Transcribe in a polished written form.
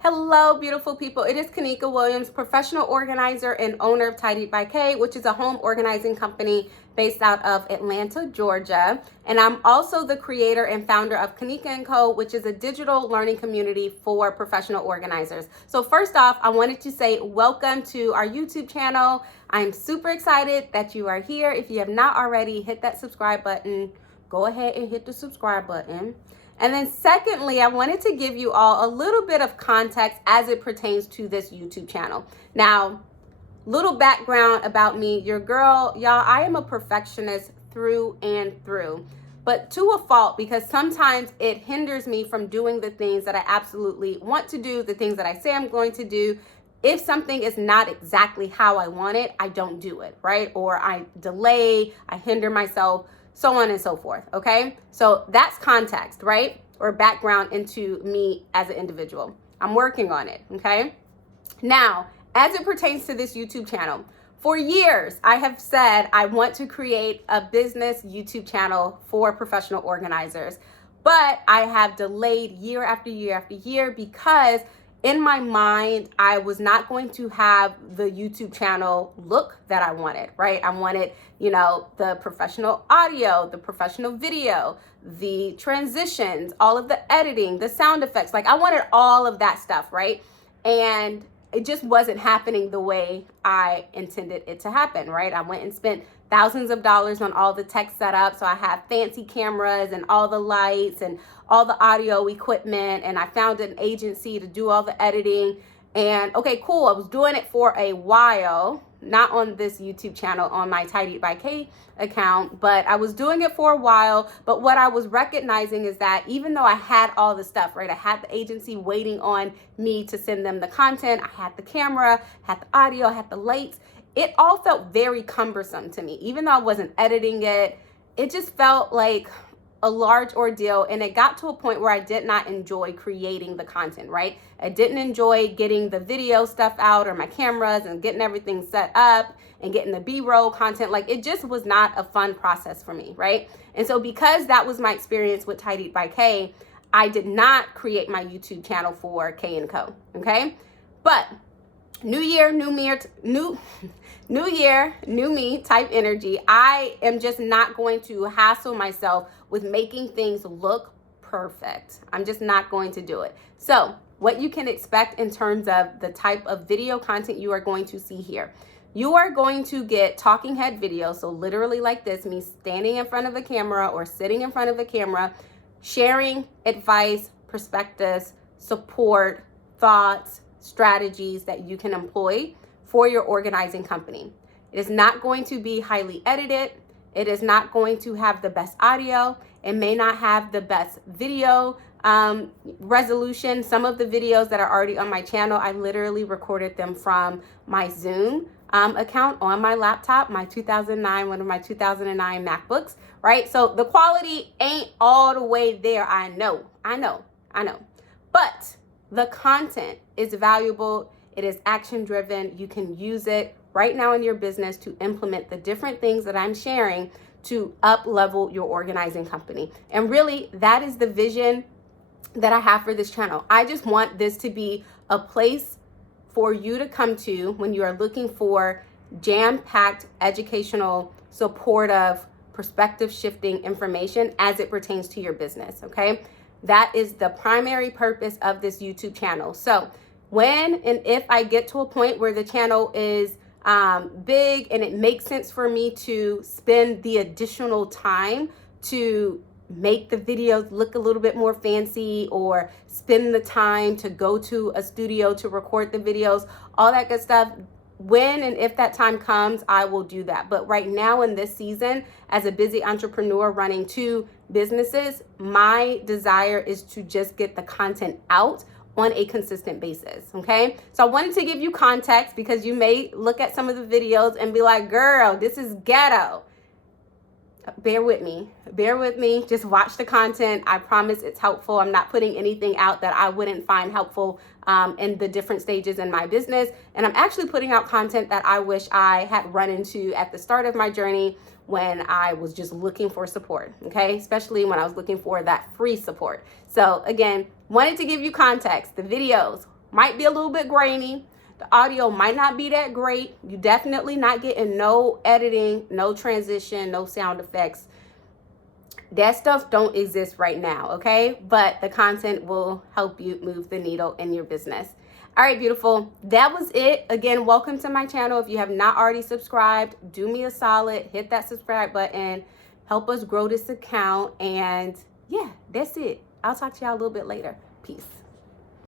Hello, beautiful people. It is Kenika Williams, professional organizer and owner of Tidy by K, which is a home organizing company based out of Atlanta, Georgia. And I'm also the creator and founder of Kenika & Co., which is a digital learning community for professional organizers. So first off, I wanted to say welcome to our YouTube channel. I'm super excited that you are here. If you have not already, hit that subscribe button. Go ahead and hit the subscribe button. And then secondly, I wanted to give you all a little bit of context as it pertains to this YouTube channel. Now, little background about me, your girl, y'all, I am a perfectionist through and through, but to a fault, because sometimes it hinders me from doing the things that I absolutely want to do, the things that I say I'm going to do. If something is not exactly how I want it, I don't do it, right? Or I delay, I hinder myself, so on and so forth, okay? So that's context, right? Or background into me as an individual. I'm working on it, okay? Now, as it pertains to this YouTube channel, for years, I have said I want to create a business YouTube channel for professional organizers, but I have delayed year after year after year because in my mind, I was not going to have the YouTube channel look that I wanted, right? I wanted, the professional audio, the professional video, the transitions, all of the editing, the sound effects. Like I wanted all of that stuff, right? And it just wasn't happening the way I intended it to happen, right? I went and spent thousands of dollars on all the tech setup. So I have fancy cameras and all the lights and all the audio equipment. And I found an agency to do all the editing. And okay, cool. I was doing it for a while, not on this YouTube channel, on my Tidy by K account, but I was doing it for a while. But what I was recognizing is that even though I had all the stuff, right? I had the agency waiting on me to send them the content. I had the camera, had the audio, I had the lights. It all felt very cumbersome to me. Even though I wasn't editing it, it just felt like a large ordeal, and it got to a point where I did not enjoy creating the content, right? I didn't enjoy getting the video stuff out or my cameras and getting everything set up and getting the B-roll content. Like it just was not a fun process for me, right? And so because that was my experience with Tidy by K, I did not create my YouTube channel for K & Co, okay? But new year, new year, new me type energy. I am just not going to hassle myself with making things look perfect. I'm just not going to do it. So what you can expect in terms of the type of video content you are going to see here. You are going to get talking head videos. So literally like this, me standing in front of the camera or sitting in front of the camera, sharing advice, perspectives, support, thoughts, strategies that you can employ for your organizing company. It is not going to be highly edited. It is not going to have the best audio. It may not have the best video resolution. Some of the videos that are already on my channel, I literally recorded them from my Zoom account on my laptop, one of my 2009 MacBooks, right? So the quality ain't all the way there. I know. But the content is valuable. It is action driven. You can use it right now in your business to implement the different things that I'm sharing to up level your organizing company. And really, that is the vision that I have for this channel. I just want this to be a place for you to come to when you are looking for jam-packed, educational, supportive, perspective shifting information as it pertains to your business, okay? That is the primary purpose of this YouTube channel. So when and if I get to a point where the channel is big and it makes sense for me to spend the additional time to make the videos look a little bit more fancy or spend the time to go to a studio to record the videos, all that good stuff, when and if that time comes, I will do that. But right now in this season, as a busy entrepreneur running two businesses, my desire is to just get the content out on a consistent basis, okay? So I wanted to give you context because you may look at some of the videos and be like, girl, this is ghetto. Bear with me, just watch the content. I promise it's helpful. I'm not putting anything out that I wouldn't find helpful in the different stages in my business. And I'm actually putting out content that I wish I had run into at the start of my journey when I was just looking for support, okay? Especially when I was looking for that free support. So again, wanted to give you context. The videos, might be a little bit grainy. The audio might not be that great. You definitely not getting no editing, no transition, no sound effects. That stuff don't exist right now, okay? But the content will help you move the needle in your business. All right, beautiful. That was it. Again, welcome to my channel. If you have not already subscribed, do me a solid, hit that subscribe button, help us grow this account. And yeah, that's it. I'll talk to y'all a little bit later. Peace.